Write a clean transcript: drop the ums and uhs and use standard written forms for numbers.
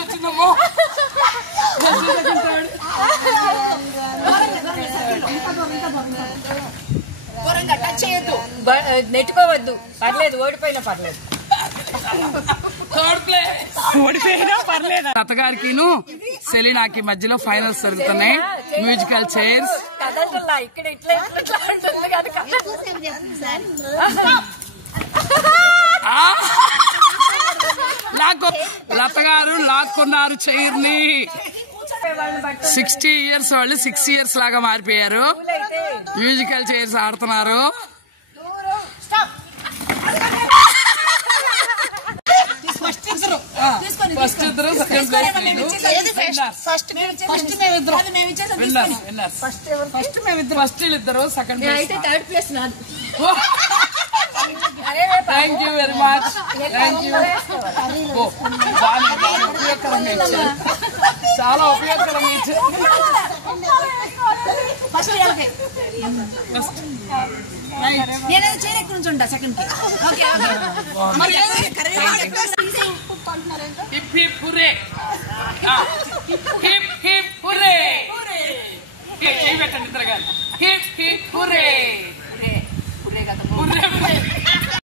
వచ్చిందమ్మో నెట్టుకోవద్దు, పర్లేదు, ఓడిపోయినా పర్లేదు, ఓడిపోయినా పర్లేదు. అత్తగారికి సెలీనాకి మధ్యలో ఫైనల్స్ జరుగుతున్నాయి. మ్యూజికల్ చైర్స్ ఇక్కడ ఇట్లా లత గారు లాక్కున్నారు చైర్ ని. 60 years వాళ్ళు 6 years లాగా మారిపోయారు. మ్యూజికల్ చైర్స్ ఆడుతున్నారు. ఫస్ట్ ఇద్దరు, సెకండ్ ప్లేస్ ఫస్ట్ ఇద్దరు, second place. Thank you very much. Thank you. ఉపయోగకరంగా ఇచ్చారు, చాలా ఉపయోగకరంగా ఇచ్చారు. Hip hip hurray.